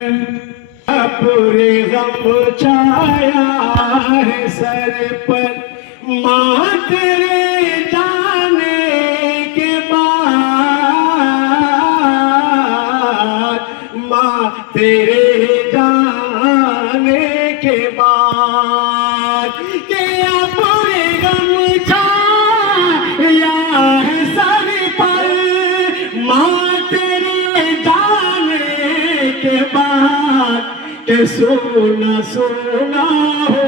پورے غم چھایا ہے سر پر ماں تیرے جانے کے بعد، ماں تیرے جانے کے بعد، کہ پورے غم چھایا ہے سر پر ماں تیرے جانے کے بعد، کہ سونا سونا ہو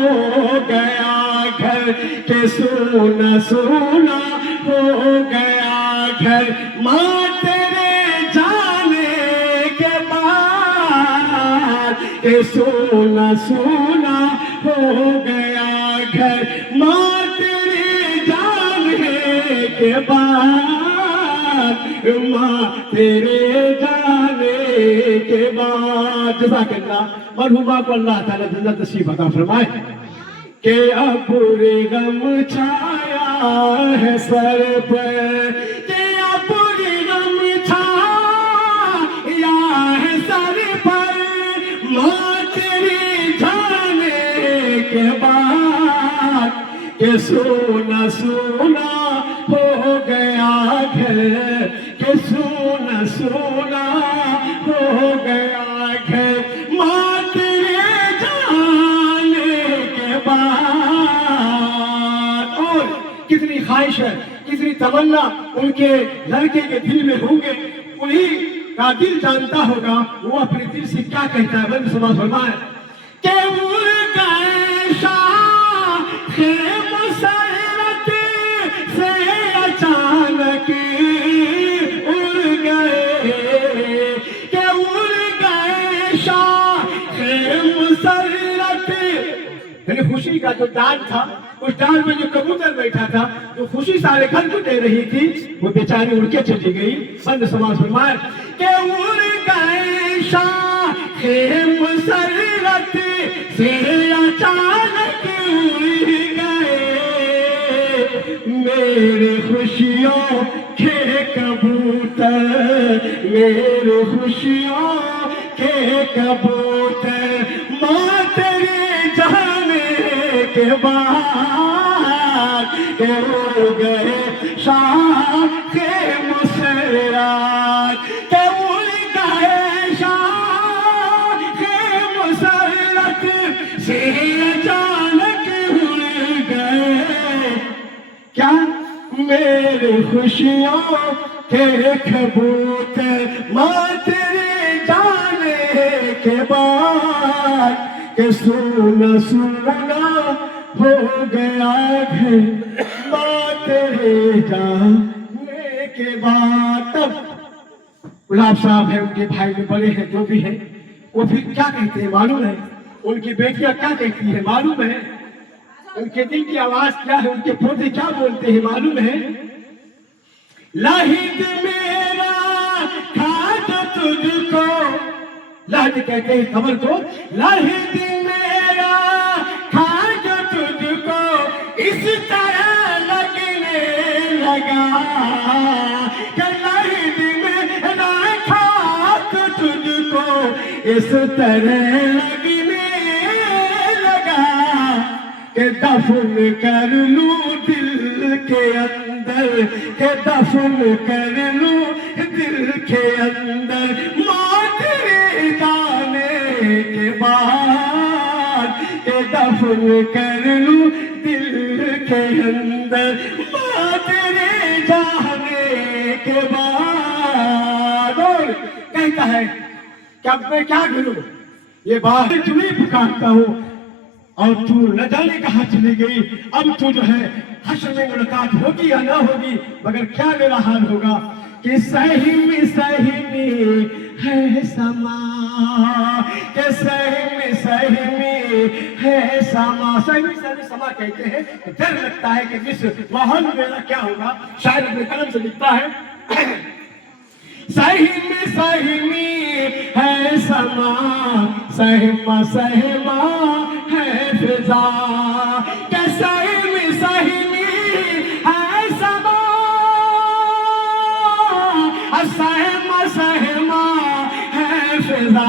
گیا گھر، کہ سونا سونا ہو گیا گھر ماں تیرے جانے کے بعد، کہ سونا سونا ہو گیا گھر ماں تیرے جانے کے بعد، ماں تیرے جانے کے بعد۔ جزاک اللہ، مرحومہ کو اللہ تعالیٰ جنت نصیب عطا فرمائے۔ کہ اب پورے غم چھایا ہے سر پر، کہ اب پورے غم چھایا ہے سر پر ماں تیرے جانے کے بعد، کہ سونا سونا ہو گیا گھر، کہ سونا سونا ہو گیا گھر ماں تیرے جانے کے بعد۔ اور کتنی خواہش ہے، کتنی تمنا ان کے لڑکے کے دل میں ہوں گے، انہیں کا دل جانتا ہوگا وہ اپنے دل سے کیا کہتا ہے۔ بند سماج فرمائے کہ مسرت سے اچانک اڑ گئے، کہ اڑ گئے شاخ مسرت، یعنی خوشی کا جو ڈال تھا، اس ڈال میں جو کبوتر بیٹھا تھا، جو خوشی سارے گھر کو دے رہی تھی، وہ بیچاری اڑ کے چلی گئی۔ بند سماج فرمائے کہ اڑ گئے شاخ مسرت سے اچانک اڑ گئے، میرے خوشیوں کے کبوتر، میرے خوشیوں کے کبوتر ماں تیرے جانے کے بعد، کہ اڑ گئے شاخ مسرت، کہ اڑ گئے شاخ مسرت سے اچانک اڑ گئے، کیا میرے خوشیوں کے کبوتر ماں تیرے جانے کے بعد، کہ سونا سونا ہو گیا گھر ماں تیرے جانے کے بعد۔ تب گلاب صاحب ہیں، ان کے بھائی میں بڑے ہیں جو بھی ہیں، وہ پھر کیا کہتے ہیں معلوم ہے؟ ان کی بیٹیاں کیا کہتی ہیں معلوم ہے؟ ان کے دل کی آواز کیا ہے؟ ان کے پوتے کیا بولتے ہیں معلوم ہے؟ لاہد میرا تھا جو تجھ کو، لاہد کہتے ہیں قمر کو، لاہد میرا تھا جو تجھ کو اس طرح لگنے لگا، کہ لاہد میرا تھا جو تجھ کو اس طرح لگنے لگا، کہ دفن کر لوں دل کے اندر، کہ دفن کر لوں دل کے اندر ماں تیرے جانے کے بعد، کہ دفن کر لوں دل کے اندر ماں تیرے جانے کے بعد۔ اور کہتا ہے کہ اب میں کیا کروں، یہ باہر تمہیں پکارتا ہوں اور تو نہ جانے کہاں چلی گئی، اب تو جو ہے حشر میں ملاقات ہوگی یا نہ ہوگی، مگر کیا میرا حال ہوگا، کہ سہمی سہمی ہے سما، کہ سہمی سہمی ہے سما، سہمی سہمی سما کہتے ہیں، ڈر لگتا ہے کہ جس ماحول میرا کیا ہوگا۔ شاعر اپنے قلم سے لکھتا ہے سہمی سہمی ہے سما، سہما سہما ہے فضا، کہ سہمی سہمی ہے سما، سہما سہما ہے فضا،